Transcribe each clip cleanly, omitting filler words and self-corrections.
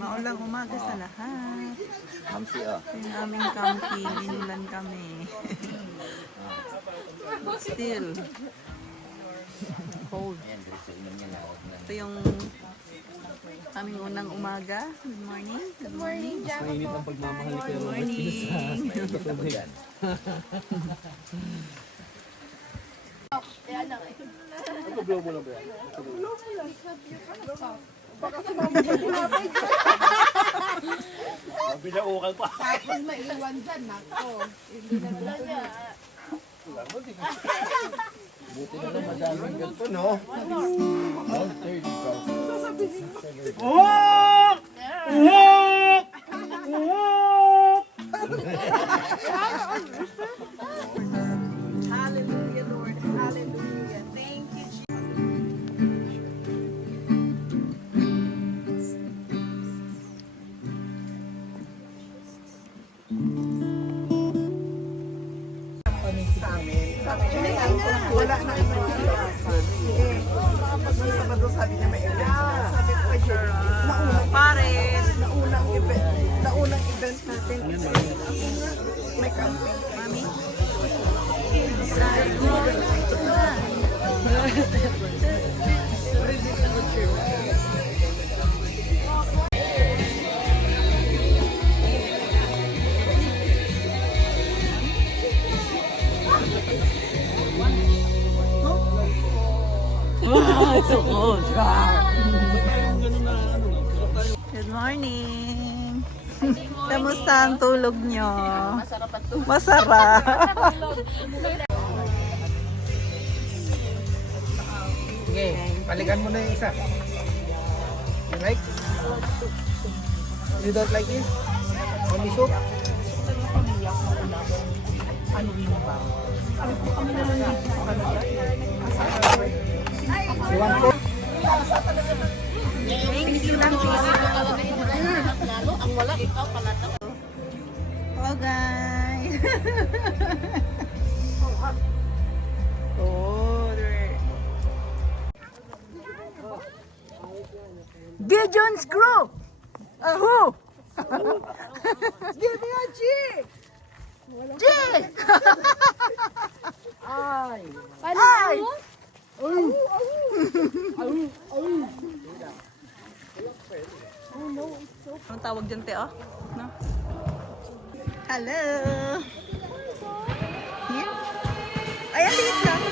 Maulang umaga sa lahat. Mamsi oh. Ito yung aming camping. Inulan kami. Still. Cold. Ayan, gusto inom niya lawak na. Ito yung aming unang umaga. Good morning. Good morning. Mainit ang pagmamahal ni Good morning. Ako yan. Blow mo lang ba yan? Binaukal pa. Tapos maiwan dyan, nako. Hindi na talaga. Buti na lang madaming ganito, no? 130 bro. Hallelujah, Lord. Hallelujah. Thank you, Jesus. Wala na ito pag may Sabado sabi niya may event sila. Sabi ko kay Jerry, Pares. naunang event natin may camping. Mami. So cold. Good morning. Kamusta ang tulog nyo? Masarap ang tulog. Masarap. Sige, palikan mo na yung isa. You like? You don't like this? Only soup? You want soup? Thank you lang, hello guys. Oh, Gideon's crew. Who? Give me a G! G. Ay! Ay. Anong tawag dyan, te, oh? No? Hello! Here? Ay, ang liit lang.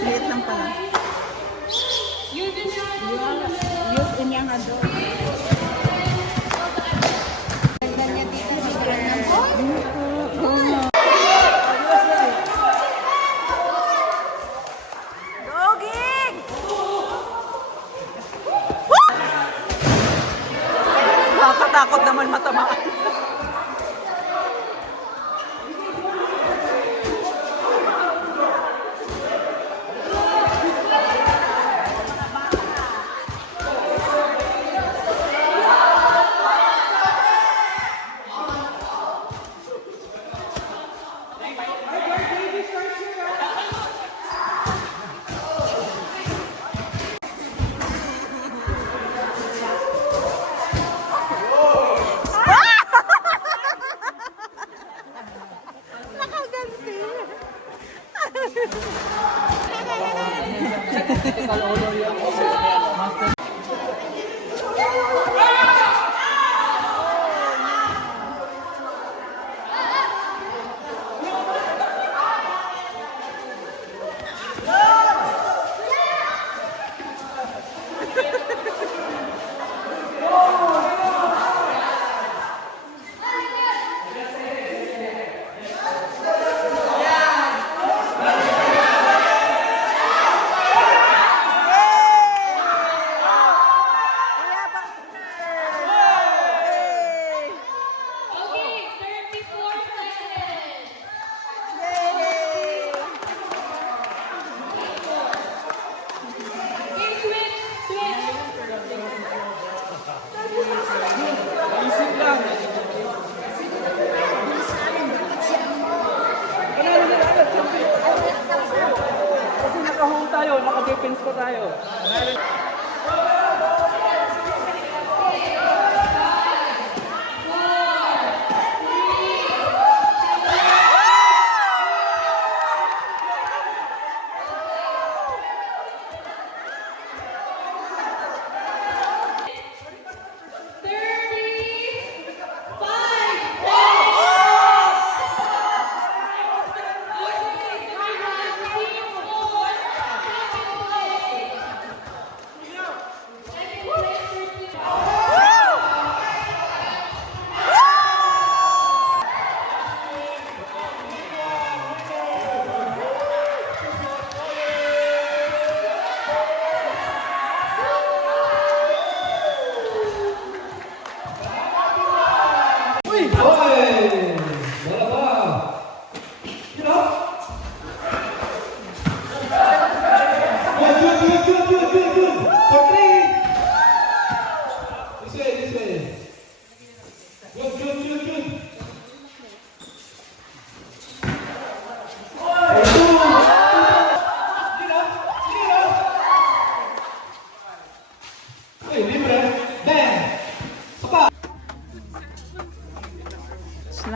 Liit lang pala. Doging! Nakakatakot naman matamaan.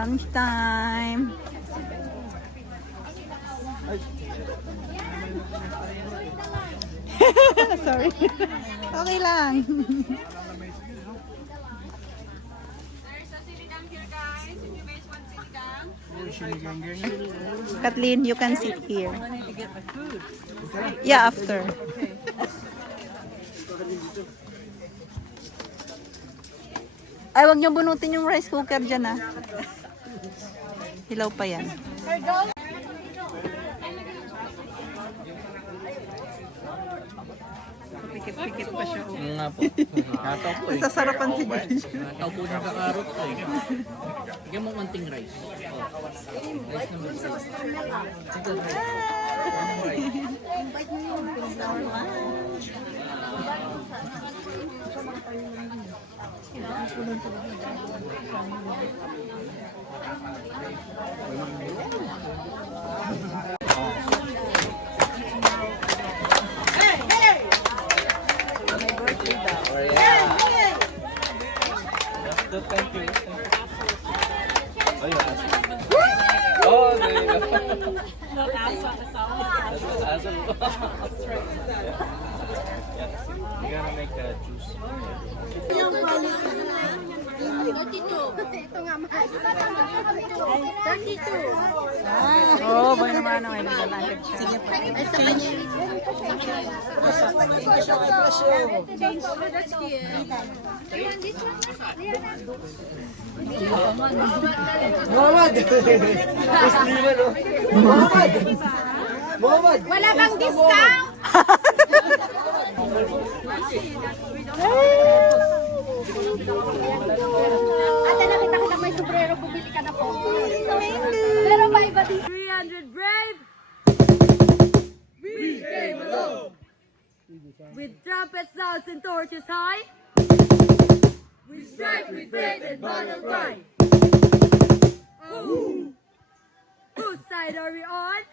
Lunchtime. Sorry. Okay lang. Kathleen, you can sit here. Yeah, after. Ay, wag niyo bunutin yung rice cooker dyan, ah. Hilaw pa yan. Pikit-pikit pa siya. Ano nga po? Nataw po eh. Masasarapan si Jen. Nataw po ng kakarot ko eh. Bigyan mo konting rice. Rice naman. Sige, rice. Thank you. Oh, there you go. You gotta make that juice. Oh, boy naman ang ilang siya. Wala bang discount? Ate, nakita ko na may sombrero, bumili ka na po. Pero may iba din. 300 brave! We came alone! With trumpets, sounds, and torches high, we strike with faith and battle cry. Oh, whose side are we on?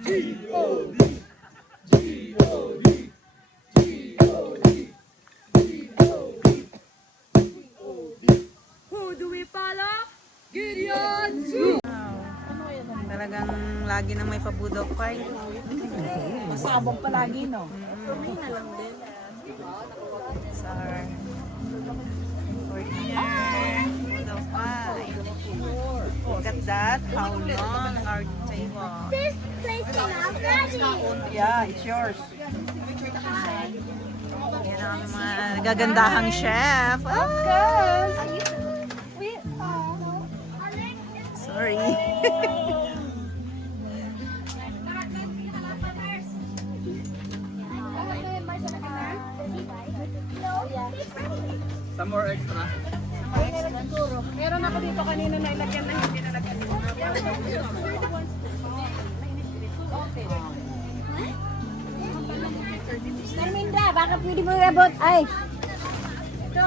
G-O-D! G-O-D! G-O-D! G-O-D! Who do we follow? Gideon Zoo! Talagang lagi nang may pabudok fight. Masabog palagi, no? Sir. For here. Pabudok fight. Look at that. How long our table? This place is not ready! Yeah, it's yours. Yan ang mga gagandahang chef. Of course. Sorry. Some more extra. Meron ako dito kanina na ilagyan na hindi nalagyan dito. Carmindra, baka pwede mo i-abot. Ay! Ito.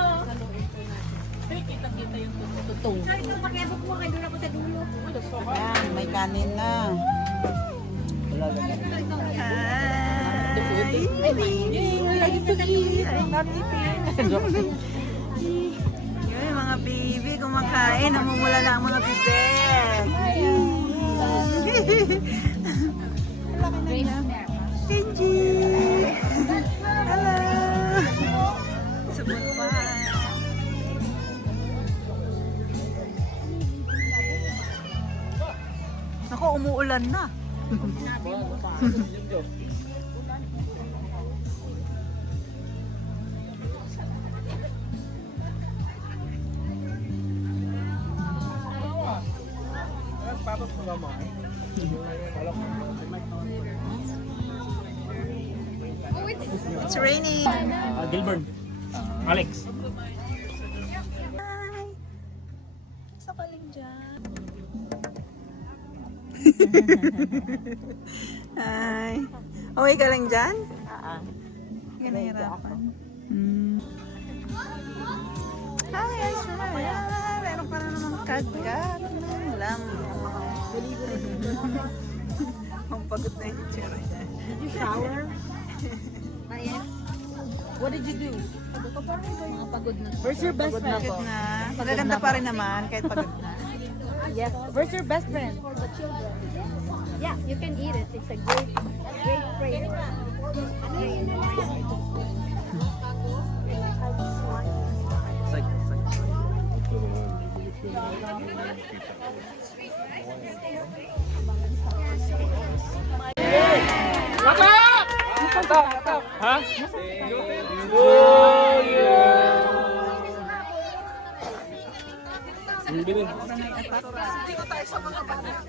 Kita-kita yung tutong. So, ito pakiabot mo kay doon ako sa dulo. Yan, may kanin na. Hi! Baby! Lagi to eat. I'm not eating. Yung mga baby kumakain, namumula lang ang mga bibig. Kenji! Hello! Sabon pa. Ako, umuulan na. It's raining. Gilbert. Alex. Hi! Sa kaling dyan. Hi! Okay ka lang dyan? Hindi ka nahirapan. Hi, Aishwarya! Meron ka na namang kagat. Lam. Ang pagod na yung itsura niya. Did you shower? What did you do? Pagod na. Where's your best friend? Pagod na. Magaganda pa rin naman kahit pagod na. Yes. Where's your best friend? Yeah, you can eat it. It's a great flavor.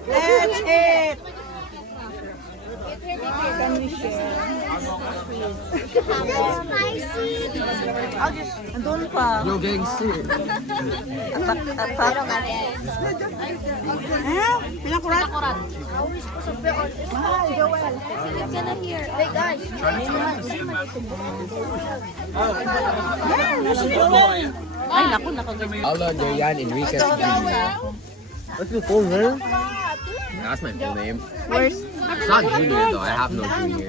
Let's eat! Can we share? I'll just, andun pa. Yo, gang, sit. Atak. Eh? Pinakurat? Mahal, Joel. It's gonna hear. Hey guys. Ay, naku, nakaganyan. Paula Dorian Enriquez. What's your full name? That's my full name. Where's? It's not junior though. I have no junior.